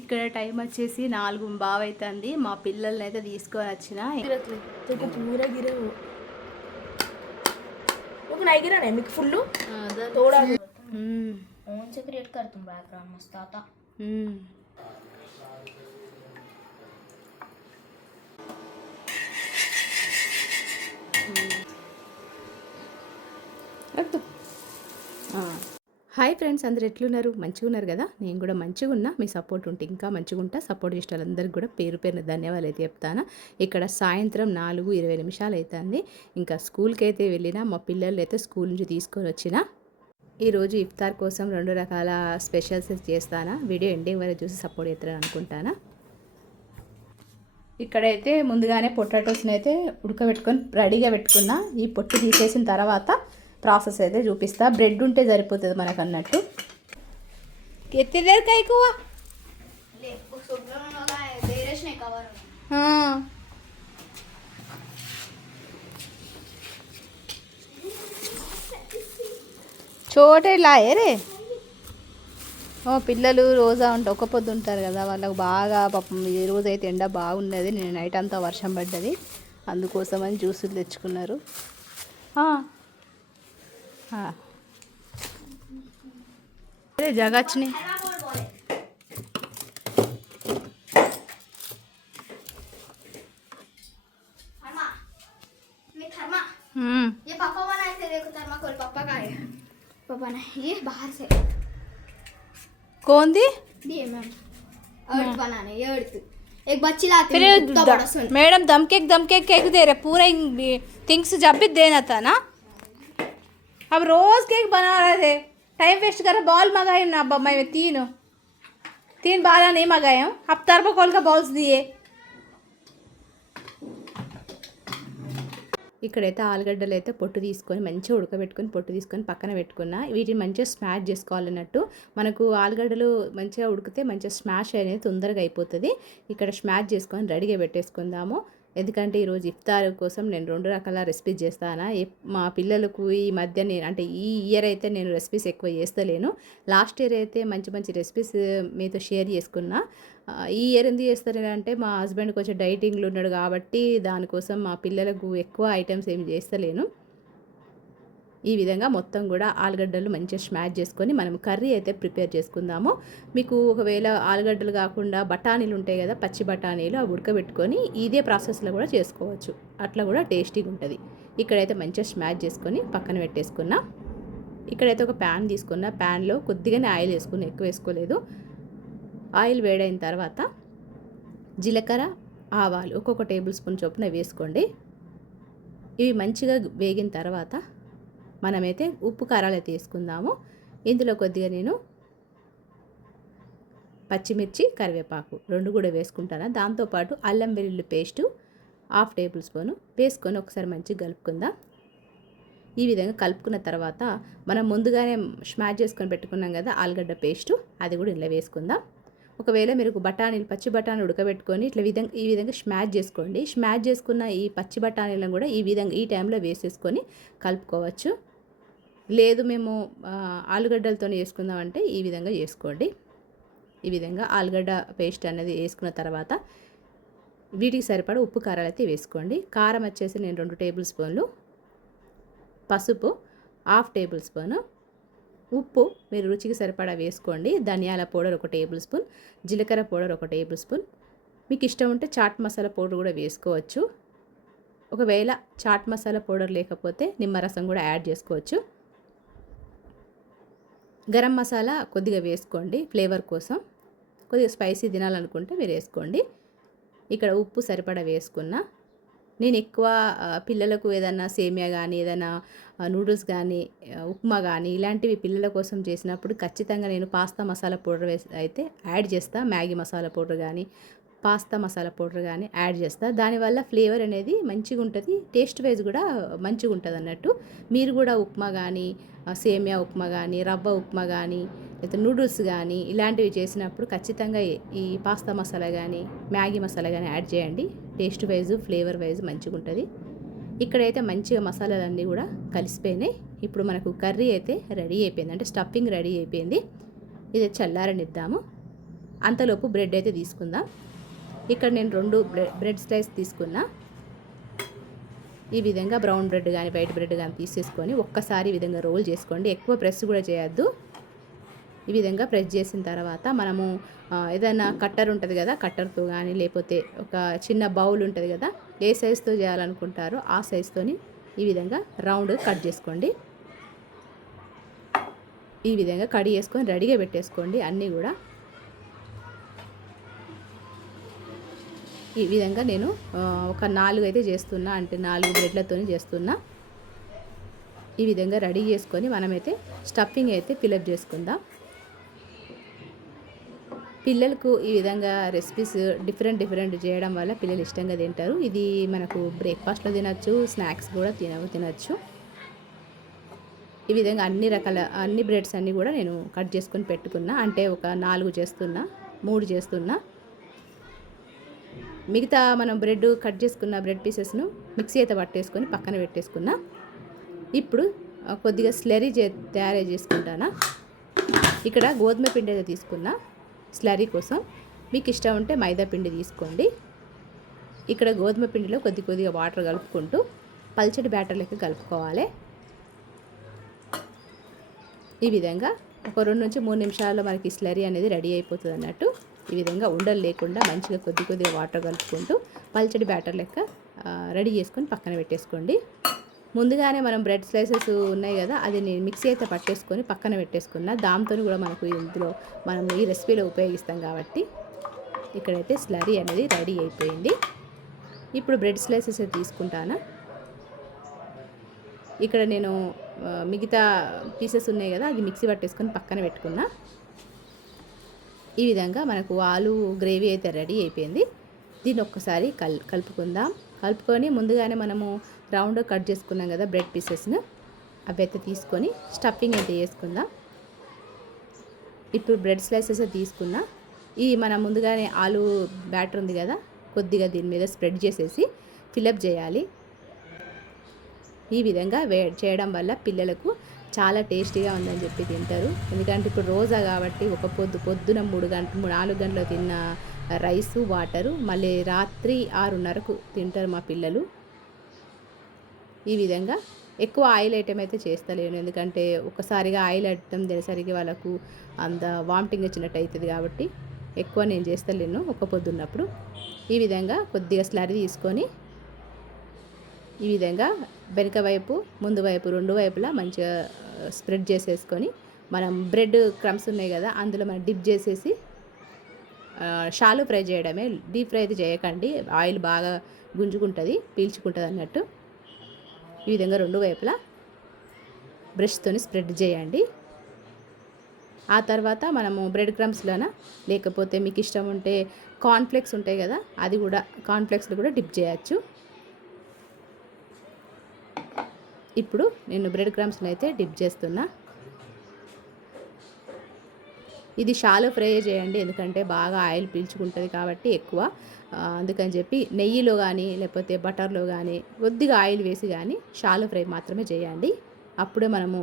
ఇక్కడ టైం వచ్చేసి 4:15 అవుతుంది. మా పిల్లల్ని అయితే తీసుకొని వచ్చిన. पूरा गिरे वो नहीं गिरा नहीं मिक फुल्लू थोड़ा ओन से क्रिएट कर तुम बैकग्राउंड मस्त आता హాయ్ ఫ్రెండ్స్, అందరు ఎట్లున్నారు? మంచిగా ఉన్నారు కదా? నేను కూడా మంచిగా ఉన్నా. మీ సపోర్ట్ ఉంటే ఇంకా మంచిగా ఉంటా. సపోర్ట్ చేసే వాళ్ళందరికీ కూడా పేరు పేరున ధన్యవాదాలు అయితే చెప్తాను. ఇక్కడ సాయంత్రం 4:20 అవుతుంది. ఇంకా స్కూల్కి అయితే వెళ్ళిన మా పిల్లలు అయితే స్కూల్ నుంచి తీసుకొని వచ్చిన. ఈరోజు ఇఫ్తార్ కోసం 2 రకాల స్పెషల్స్ చేస్తాను. వీడియో ఎండింగ్ వరకు చూసి సపోర్ట్ చేస్తారని అనుకుంటాను. ఇక్కడైతే ముందుగానే పొటాటోస్ని అయితే ఉడకబెట్టుకొని రెడీగా పెట్టుకున్నా. ఈ పొట్టు తీసేసిన తర్వాత ప్రాసెస్ అయితే చూపిస్తా. బ్రెడ్ ఉంటే సరిపోతుంది మనకు అన్నట్టు. ఎత్తిదేరు ఎక్కువ చోటే లాయే రే. పిల్లలు రోజా ఒక పొద్దు ఉంటారు కదా, వాళ్ళకు బాగా పాపం ఈ రోజు అయితే ఎండ బాగున్నది. నేను నైట్ అంతా వర్షం పడ్డది, అందుకోసమని జ్యూసులు తెచ్చుకున్నారు. अरे जगह नहीं ये पापा बनाए थे, देखो थर्माकोल पापा का है। पापा ने ये बाहर से कौन दी दिए मैम अर्थ बनाने, ये अर्थ एक बच्ची लाती है। मैडम दम केक केक दे रहे, पूरा थिंग्स जब भी देना था ना. अब रोज केक बना रहे थे, टाइम वेस्ट कर रहे. बॉल मंगाए ना, अब मैं 3 बाल नहीं मंगाए हूँ. अब थर्माकोल का बॉल्स दिए. ఇక్కడైతే ఆలుగడ్డలు అయితే పొట్టు తీసుకొని మంచిగా ఉడకబెట్టుకొని పొట్టు తీసుకొని పక్కన పెట్టుకున్నా. వీటిని మంచిగా స్మాష్ చేసుకోవాలన్నట్టు. మనకు ఆలుగడ్డలు మంచిగా ఉడికితే మంచిగా స్మాష్ అనేది తొందరగా అయిపోతుంది. ఇక్కడ స్మాష్ చేసుకొని రెడీగా పెట్టేసుకుందాము. ఎందుకంటే ఈరోజు ఇఫ్తార్ కోసం నేను 2 రకాల రెసిపీస్ చేస్తాను. మా పిల్లలకు ఈ మధ్య అంటే ఈ ఇయర్ అయితే నేను రెసిపీస్ ఎక్కువ చేస్తలేను. లాస్ట్ ఇయర్ అయితే మంచి మంచి రెసిపీస్ మీతో షేర్ చేసుకున్నా. ఈ ఇయర్ ఎందుకు చేస్తారంటే మా హస్బెండ్ కొంచెం డైటింగ్లో ఉన్నాడు కాబట్టి దానికోసం మా పిల్లలకు ఎక్కువ ఐటమ్స్ ఏమి చేస్తలేను. ఈ విధంగా మొత్తం కూడా ఆలుగడ్డలు మంచిగా స్మాష్ చేసుకొని మనం కర్రీ అయితే ప్రిపేర్ చేసుకుందాము. మీకు ఒకవేళ ఆలుగడ్డలు కాకుండా బఠానీలు ఉంటాయి కదా, పచ్చి బఠానీలు, అవి ఉడకబెట్టుకొని ఇదే ప్రాసెస్లో కూడా చేసుకోవచ్చు. అట్లా కూడా టేస్టీగా ఉంటుంది. ఇక్కడైతే మంచిగా స్మాష్ చేసుకొని పక్కన పెట్టేసుకున్నా. ఇక్కడైతే ఒక ప్యాన్ తీసుకున్నా. ప్యాన్లో కొద్దిగానే ఆయిల్ వేసుకుని, ఎక్కువ వేసుకోలేదు. ఆయిల్ వేడైన తర్వాత జీలకర్ర, ఆవాలు ఒక్కొక్క టేబుల్ స్పూన్ చొప్పున వేసుకోండి. ఇవి మంచిగా వేగిన తర్వాత మనమైతే ఉప్పు కారాలు అయితే వేసుకుందాము. ఇందులో కొద్దిగా నేను పచ్చిమిర్చి, కరివేపాకు 2 కూడా వేసుకుంటాను. దాంతోపాటు అల్లం వెల్లుల్లి పేస్టు 1/2 టేబుల్ స్పూను వేసుకొని ఒకసారి మంచిగా కలుపుకుందాం. ఈ విధంగా కలుపుకున్న తర్వాత మనం ముందుగానే స్మాష్ చేసుకొని పెట్టుకున్నాం కదా ఆలుగడ్డ పేస్టు, అది కూడా ఇలా వేసుకుందాం. ఒకవేళ మీరు బఠానీలు, పచ్చి బఠానీలు ఉడకబెట్టుకొని ఈ విధంగా స్మాష్ చేసుకోండి. స్మాష్ చేసుకున్న ఈ పచ్చి బఠానీలను కూడా ఈ టైంలో వేసేసుకొని కలుపుకోవచ్చు. లేదు మేము ఆలుగడ్డలతో వేసుకుందామంటే ఈ విధంగా చేసుకోండి. ఈ విధంగా ఆలుగడ్డ పేస్ట్ అనేది వేసుకున్న తర్వాత వీటికి సరిపడా ఉప్పు కారాలు అయితే వేసుకోండి. కారం వచ్చేసి నేను 2 టేబుల్ స్పూన్లు, పసుపు 1/2 టేబుల్ స్పూను, ఉప్పు మీరు రుచికి సరిపడా వేసుకోండి. ధనియాల పౌడర్ 1 టేబుల్ స్పూన్, జీలకర్ర పౌడర్ 1 టేబుల్ స్పూన్. మీకు ఇష్టం ఉంటే చాట్ మసాలా పౌడర్ కూడా వేసుకోవచ్చు. ఒకవేళ చాట్ మసాలా పౌడర్ లేకపోతే నిమ్మరసం కూడా యాడ్ చేసుకోవచ్చు. గరం మసాలా కొద్దిగా వేసుకోండి ఫ్లేవర్ కోసం. కొద్దిగా స్పైసీ తినాలనుకుంటే మీరు వేసుకోండి. ఇక్కడ ఉప్పు సరిపడా వేసుకున్నా. నేను ఎక్కువ పిల్లలకు ఏదైనా సేమియా కానీ, ఏదైనా నూడిల్స్ కానీ, ఉప్మా కానీ ఇలాంటివి పిల్లల కోసం చేసినప్పుడు ఖచ్చితంగా నేను పాస్తా మసాలా పౌడర్ అయితే యాడ్ చేస్తా. మ్యాగీ మసాలా పౌడర్ కానీ, పాస్తా మసాలా పౌడర్ కానీ యాడ్ చేస్తా. దానివల్ల ఫ్లేవర్ అనేది మంచిగా ఉంటుంది, టేస్ట్ వైజ్ కూడా మంచిగా ఉంటుంది అన్నట్టు. మీరు కూడా ఉప్మా కానీ, సేమియా ఉప్మా కానీ, రవ్వ ఉప్మా కానీ, లేకపోతే నూడిల్స్ కానీ ఇలాంటివి చేసినప్పుడు ఖచ్చితంగా ఈ పాస్తా మసాలా కానీ, మ్యాగీ మసాలా కానీ యాడ్ చేయండి. టేస్ట్ వైజ్, ఫ్లేవర్ వైజ్ మంచిగా ఉంటుంది. ఇక్కడైతే మంచిగా మసాలాలన్నీ కూడా కలిసిపోయినాయి. ఇప్పుడు మనకు కర్రీ అయితే రెడీ అయిపోయింది, అంటే స్టఫింగ్ రెడీ అయిపోయింది. ఇది చల్లారనిద్దాము. అంతలోపు బ్రెడ్ అయితే తీసుకుందాం. ఇక్కడ నేను 2 బ్రెడ్ స్లైస్ తీసుకున్నా. ఈ విధంగా బ్రౌన్ బ్రెడ్ కానీ వైట్ బ్రెడ్ కానీ తీసేసుకొని ఒక్కసారి ఈ విధంగా రోల్ చేసుకోండి. ఎక్కువ ప్రెస్ కూడా చేయొద్దు. ఈ విధంగా ప్రెస్ చేసిన తర్వాత మనము ఏదైనా కట్టర్ ఉంటుంది కదా, కట్టర్తో కానీ లేకపోతే ఒక చిన్న బౌల్ ఉంటుంది కదా, ఏ సైజుతో చేయాలనుకుంటారో ఆ సైజుతోని ఈ విధంగా రౌండ్ కట్ చేసుకోండి. ఈ విధంగా కట్ చేసుకొని రెడీగా పెట్టేసుకోండి అన్నీ కూడా. ఈ విధంగా నేను ఒక 4 అయితే చేస్తున్నా, అంటే 4 బ్రెడ్లతో చేస్తున్నా. ఈ విధంగా రెడీ చేసుకొని మనమైతే స్టఫింగ్ అయితే ఫిలప్ చేసుకుందాం. పిల్లలకు ఈ విధంగా రెసిపీస్ డిఫరెంట్ చేయడం వల్ల పిల్లలు ఇష్టంగా తింటారు. ఇది మనకు బ్రేక్ఫాస్ట్లో తినచ్చు, స్నాక్స్ కూడా తినచ్చు. ఈ విధంగా అన్ని బ్రెడ్స్ అన్నీ కూడా నేను కట్ చేసుకొని పెట్టుకున్నా. అంటే ఒక 4 చేస్తున్నా, 3 చేస్తున్నా. మిగతా మనం బ్రెడ్ కట్ చేసుకున్న బ్రెడ్ పీసెస్ను మిక్సీ అయితే పట్టేసుకొని పక్కన పెట్టేసుకున్నా. ఇప్పుడు కొద్దిగా స్లరీ తయారు చేసుకుంటానా. ఇక్కడ గోధుమ పిండి అయితే తీసుకున్నా స్లరీ కోసం. మీకు ఇష్టం ఉంటే మైదా పిండి తీసుకోండి. ఇక్కడ గోధుమ పిండిలో కొద్దిగా వాటర్ కలుపుకుంటూ పల్చటి బ్యాటర్ లెక్క కలుపుకోవాలి. ఈ విధంగా ఒక 2 నుంచి 3 నిమిషాల్లో మనకి స్లరీ అనేది రెడీ అయిపోతుంది అన్నట్టు. ఈ విధంగా ఉండలు లేకుండా మంచిగా కొద్దిగా వాటర్ కలుపుకుంటూ పల్చటి బ్యాటర్ లెక్క రెడీ చేసుకొని పక్కన పెట్టేసుకోండి. ముందుగానే మనం బ్రెడ్ స్లైసెస్ ఉన్నాయి కదా, అది నేను మిక్సీ అయితే పట్టేసుకొని పక్కన పెట్టేసుకున్నా. దాంతో కూడా మనకు ఇందులో మనం ఈ రెసిపీలో ఉపయోగిస్తాం కాబట్టి. ఇక్కడైతే స్లరీ అనేది రెడీ అయిపోయింది. ఇప్పుడు బ్రెడ్ స్లైసెస్ తీసుకుంటాను. ఇక్కడ నేను మిగతా పీసెస్ ఉన్నాయి కదా, అది మిక్సీ పట్టేసుకొని పక్కన పెట్టుకున్నా. ఈ విధంగా మనకు ఆలు గ్రేవీ అయితే రెడీ అయిపోయింది. దీన్ని ఒక్కసారి కలుపుకుందాం. కలుపుకొని ముందుగానే మనము రౌండ్ కట్ చేసుకున్నాం కదా బ్రెడ్ పీసెస్ను, అవి అయితే తీసుకొని స్టఫింగ్ అయితే చేసుకుందాం. ఇప్పుడు బ్రెడ్ స్లైసెస్ తీసుకున్నా. ఈ మనం ముందుగానే ఆలు బ్యాటర్ ఉంది కదా, కొద్దిగా దీని మీద స్ప్రెడ్ చేసేసి ఫిలప్ చేయాలి. ఈ విధంగా చేయడం వల్ల పిల్లలకు చాలా టేస్టీగా ఉందని చెప్పి తింటారు. ఎందుకంటే ఇప్పుడు రోజా కాబట్టి ఒక పొద్దున 4 గంటలు తిన్న రైసు వాటరు మళ్ళీ రాత్రి 6:30కు తింటారు మా పిల్లలు. ఈ విధంగా ఎక్కువ ఆయిల్ ఐటెం అయితే చేస్తలేను, ఎందుకంటే ఒకసారిగా ఆయిల్ ఐటెం తినేసరికి వాళ్ళకు అంత వామిటింగ్ వచ్చినట్టు అవుతుంది కాబట్టి ఎక్కువ నేను చేస్తలేను ఒక పొద్దున్నప్పుడు. ఈ విధంగా కొద్దిగా స్లరీ తీసుకొని ఈ విధంగా వెనుక వైపు ముందు వైపు 2 వైపులా మంచిగా స్ప్రెడ్ చేసేసుకొని మనం బ్రెడ్ క్రమ్స్ ఉన్నాయి కదా, అందులో మనం డిప్ చేసేసి షాలో ఫ్రై చేయడమే. డీప్ ఫ్రై అయితే చేయకండి, ఆయిల్ బాగా గుంజుకుంటుంది, పీల్చుకుంటుంది అన్నట్టు. ఈ విధంగా 2 వైపులా బ్రష్తోని స్ప్రెడ్ చేయండి. ఆ తర్వాత మనము బ్రెడ్ క్రమ్స్లోన లేకపోతే మీకు ఇష్టం ఉంటే కార్న్ఫ్లేక్స్ ఉంటాయి కదా, అది కూడా కార్న్ఫ్లేక్స్లో కూడా డిప్ చేయొచ్చు. ఇప్పుడు నేను బ్రెడ్ క్రమ్స్ని అయితే డిప్ చేస్తున్నా. ఇది షాలో ఫ్రై చేయండి, ఎందుకంటే బాగా ఆయిల్ పీల్చుకుంటుంది కాబట్టి ఎక్కువ. అందుకని చెప్పి నెయ్యిలో కానీ లేకపోతే బటర్లో కానీ కొద్దిగా ఆయిల్ వేసి కానీ షాలో ఫ్రై మాత్రమే చేయండి. అప్పుడే మనము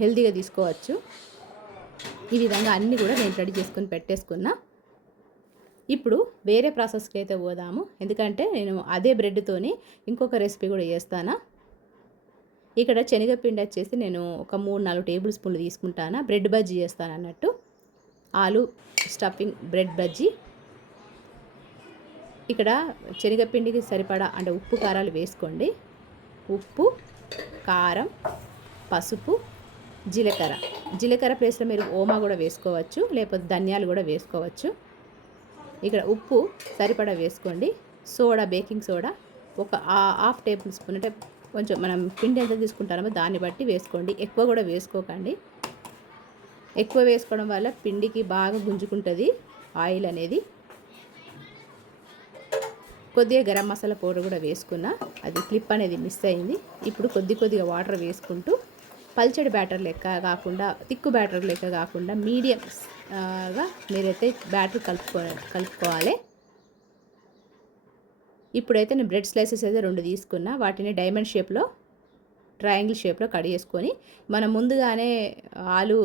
హెల్తీగా తీసుకోవచ్చు. ఈ విధంగా అన్నీ కూడా నేను రెడీ చేసుకొని పెట్టేసుకున్నా. ఇప్పుడు వేరే ప్రాసెస్కి అయితే పోదాము, ఎందుకంటే నేను అదే బ్రెడ్తోని ఇంకొక రెసిపీ కూడా చేస్తాను. ఇక్కడ శనగపిండి వచ్చేసి నేను ఒక 3-4 టేబుల్ స్పూన్లు తీసుకుంటాను. బ్రెడ్ బజ్జీ చేస్తాను అన్నట్టు, ఆలు స్టఫింగ్ బ్రెడ్ బజ్జీ. ఇక్కడ శనగపిండికి సరిపడా అంటే ఉప్పు కారాలు వేసుకోండి. ఉప్పు, కారం, పసుపు, జీలకర్ర ప్లేస్లో మీరు ఓమా కూడా వేసుకోవచ్చు, లేకపోతే ధనియాలు కూడా వేసుకోవచ్చు. ఇక్కడ ఉప్పు సరిపడా వేసుకోండి. సోడా, బేకింగ్ సోడా ఒక 1/2 టేబుల్ స్పూన్, అంటే కొంచెం మనం పిండి ఎంత తీసుకుంటామో దాన్ని బట్టి వేసుకోండి. ఎక్కువ కూడా వేసుకోకండి. ఎక్కువ వేసుకోవడం వల్ల పిండికి బాగా గుంజుకుంటుంది ఆయిల్ అనేది. కొద్దిగా గరం మసాలా పౌడర్ కూడా వేసుకున్నా, అది క్లిప్ అనేది మిస్ అయింది. ఇప్పుడు కొద్దిగా వాటర్ వేసుకుంటూ పల్చడి బ్యాటర్ లెక్క కాకుండా, తిక్కు బ్యాటర్ లెక్క కాకుండా మీడియంగా మీరైతే బ్యాటర్ కలుపుకోవాలి. ఇప్పుడైతే నేను బ్రెడ్ స్లైసెస్ అయితే 2 తీసుకున్నా. వాటిని డైమండ్ షేప్లో, ట్రయాంగిల్ షేప్లో కట్ చేసుకొని మనం ముందుగానే ఆలు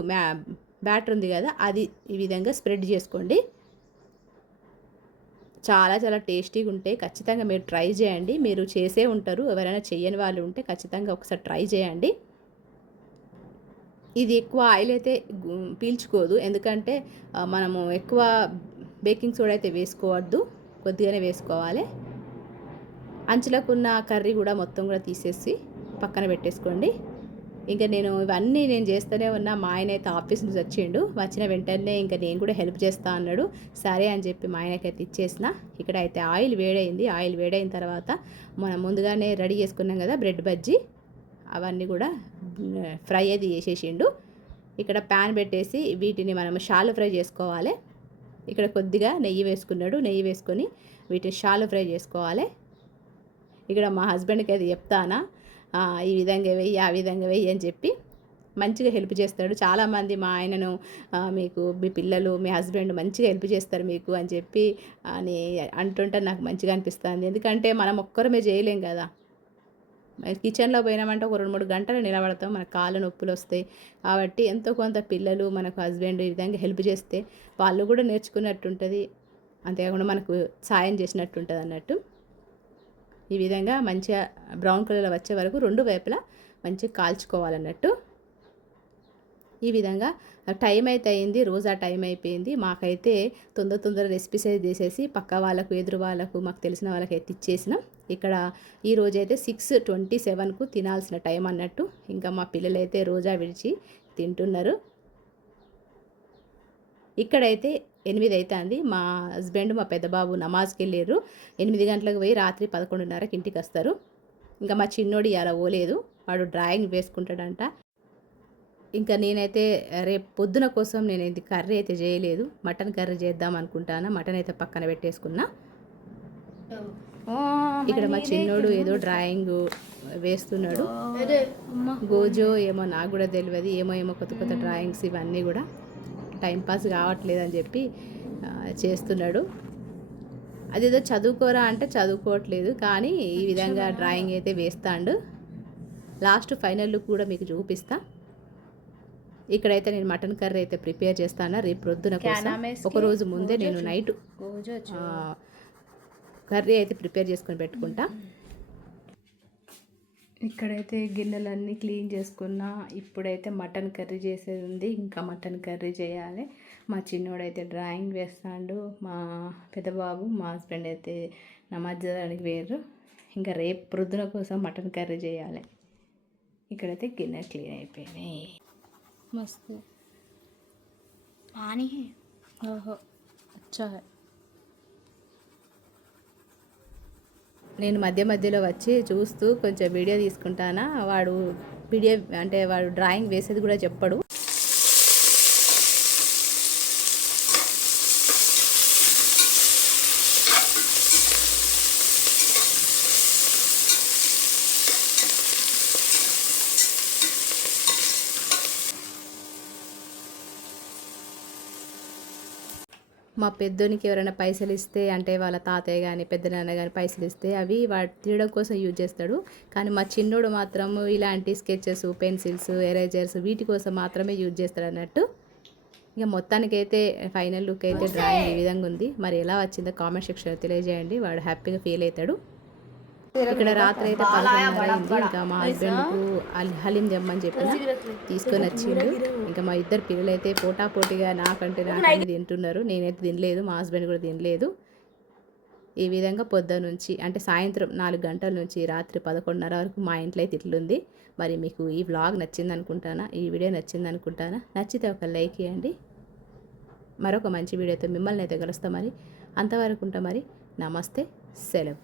బ్యాటర్ ఉంది కదా, అది ఈ విధంగా స్ప్రెడ్ చేసుకోండి. చాలా చాలా టేస్టీగా ఉంటాయి. ఖచ్చితంగా మీరు ట్రై చేయండి. మీరు చేసే ఉంటారు, ఎవరైనా చెయ్యని వాళ్ళు ఉంటే ఖచ్చితంగా ఒకసారి ట్రై చేయండి. ఇది ఎక్కువ ఆయిల్ అయితే పీల్చుకోదు, ఎందుకంటే మనము ఎక్కువ బేకింగ్ సోడా అయితే వేసుకోవద్దు, కొద్దిగానే వేసుకోవాలి. అంచులకు ఉన్న కర్రీ కూడా మొత్తం కూడా తీసేసి పక్కన పెట్టేసుకోండి. ఇంకా నేను ఇవన్నీ చేస్తూనే ఉన్నా. మా ఆయన అయితే ఆఫీస్ నుంచి వచ్చిండు. వచ్చిన వెంటనే ఇంకా నేను కూడా హెల్ప్ చేస్తా అన్నాడు. సరే అని చెప్పి మా ఆయనకైతే ఇచ్చేసిన. ఇక్కడ అయితే ఆయిల్ వేడైంది. ఆయిల్ వేడైన తర్వాత మనం ముందుగానే రెడీ చేసుకున్నాం కదా బ్రెడ్ బజ్జీ, అవన్నీ కూడా ఫ్రై అది చేసేసిండు. ఇక్కడ ప్యాన్ పెట్టేసి వీటిని మనం షాలో ఫ్రై చేసుకోవాలి. ఇక్కడ కొద్దిగా నెయ్యి వేసుకున్నాడు. నెయ్యి వేసుకొని వీటిని షాలో ఫ్రై చేసుకోవాలి. ఇక్కడ మా హస్బెండ్కి అది చెప్తానా, ఈ విధంగా వెయ్యి, ఆ విధంగా వెయ్యి అని చెప్పి మంచిగా హెల్ప్ చేస్తాడు. చాలామంది మా ఆయనను మీకు మీ పిల్లలు, మీ హస్బెండ్ మంచిగా హెల్ప్ చేస్తారు మీకు అని చెప్పి అని అంటుంటే నాకు మంచిగా అనిపిస్తుంది. ఎందుకంటే మనం ఒక్కరమే చేయలేం కదా. కిచెన్లో పోయినామంటే ఒక 2-3 గంటలు నిలబడతాం, మన కాళ్ళ నొప్పులు వస్తాయి. కాబట్టి ఎంతో కొంత పిల్లలు, మనకు హస్బెండ్ ఈ విధంగా హెల్ప్ చేస్తే వాళ్ళు కూడా నేర్చుకున్నట్టు ఉంటుంది, అంతేకాకుండా మనకు సాయం చేసినట్టు ఉంటుంది అన్నట్టు. ఈ విధంగా మంచిగా బ్రౌన్ కలర్లో వచ్చే వరకు 2 వైపులా మంచిగా కాల్చుకోవాలన్నట్టు. ఈ విధంగా టైం అయితే అయింది, రోజా టైం అయిపోయింది. మాకైతే తొందర రెసిపీస్ అయితే చేసేసి పక్క వాళ్ళకు, ఎదురు వాళ్ళకు, మాకు తెలిసిన వాళ్ళకి అయితే ఇచ్చేసినాం. ఇక్కడ ఈ రోజైతే 6:27కు తినాల్సిన టైం అన్నట్టు. ఇంకా మా పిల్లలైతే రోజా విడిచి తింటున్నారు. ఇక్కడైతే 8 అవుతుంది. మా హస్బెండ్, మా పెద్ద బాబు నమాజ్కి వెళ్ళారు. 8 గంటలకు పోయి రాత్రి 11:30కి ఇంటికి వస్తారు. ఇంకా మా చిన్నోడు ఇలా పోలేదు, వాడు డ్రాయింగ్ వేసుకుంటాడంట. ఇంకా నేనైతే రేపు పొద్దున కోసం నేను ఇది కర్రీ అయితే చేయలేదు, మటన్ కర్రీ చేద్దాం అనుకుంటాను. మటన్ అయితే పక్కన పెట్టేసుకున్నా. ఇక్కడ మా చిన్నోడు ఏదో డ్రాయింగ్ వేస్తున్నాడు. గోజో ఏమో నాకు కూడా తెలియదు, ఏమో కొత్త డ్రాయింగ్స్ ఇవన్నీ కూడా టైంపాస్ కావట్లేదని చెప్పి చేస్తున్నాడు. అదేదో చదువుకోరా అంటే చదువుకోవట్లేదు, కానీ ఈ విధంగా డ్రాయింగ్ అయితే వేస్తాడు. లాస్ట్ ఫైనల్ లుక్ కూడా మీకు చూపిస్తా. ఇక్కడైతే నేను మటన్ కర్రీ అయితే ప్రిపేర్ చేస్తాను రేపు ప్రొద్దున కోసం. ఒకరోజు ముందే నేను నైట్ కర్రీ అయితే ప్రిపేర్ చేసుకొని పెట్టుకుంటా. ఇక్కడైతే గిన్నెలన్నీ క్లీన్ చేసుకున్నా. ఇప్పుడైతే మటన్ కర్రీ చేసేది ఉంది, ఇంకా మటన్ కర్రీ చేయాలి. మా చిన్నోడైతే డ్రాయింగ్ వేస్తాడు, మా పెద్దబాబు, మా హస్బెండ్ అయితే నమాజ్ చదవడానికి వేరు. ఇంకా రేపు ప్రొద్దున కోసం మటన్ కర్రీ చేయాలి. ఇక్కడైతే గిన్నె క్లీన్ అయిపోయినాయి. మస్తు पानी है। ఓహో అచ్చా. నేను మధ్యలో వచ్చి చూస్తూ కొంచెం వీడియో తీసుకుంటానా. వాడు వీడియో అంటే వాడు డ్రాయింగ్ వేసేది కూడా చెప్పడు. మా పెద్దోనికి ఎవరైనా పైసలు ఇస్తే, అంటే వాళ్ళ తాతయ్య కానీ పెద్దనాన్న కానీ పైసలు ఇస్తే అవి వాడు తినడం కోసం యూజ్ చేస్తాడు. కానీ మా చిన్నోడు మాత్రం ఇలాంటి స్కెచెస్, పెన్సిల్స్, ఎరేజర్స్ వీటి కోసం మాత్రమే యూజ్ చేస్తాడు అన్నట్టు. ఇక మొత్తానికైతే ఫైనల్ లుక్ అయితే డ్రాయింగ్ ఈ విధంగా ఉంది. మరి ఎలా వచ్చిందో కామెంట్ సెక్షన్లో తెలియజేయండి, వాడు హ్యాపీగా ఫీల్ అవుతాడు. ఇక్కడ రాత్రి అయితే 11:30 అయింది. ఇంకా మా హస్బెండ్కు హలీం తెమ్మని చెప్పిన తీసుకొని వచ్చిండు. ఇంకా మా ఇద్దరు పిల్లలు అయితే పోటాపోటీగా నాకంటే తింటున్నారు. నేనైతే తినలేదు, మా హస్బెండ్ కూడా తినలేదు. ఈ విధంగా పొద్దున్న నుంచి అంటే సాయంత్రం 4 గంటల నుంచి రాత్రి 11:30 వరకు మా ఇంట్లో అయితే ఇట్లుంది. మరి మీకు ఈ వ్లాగ్ నచ్చింది అనుకుంటానా, ఈ వీడియో నచ్చింది అనుకుంటానా? నచ్చితే ఒక లైక్ చేయండి. మరొక మంచి వీడియోతో మిమ్మల్ని అయితే కలుస్తాం. మరి అంతవరకు ఉంటా. మరి నమస్తే, సెలవు.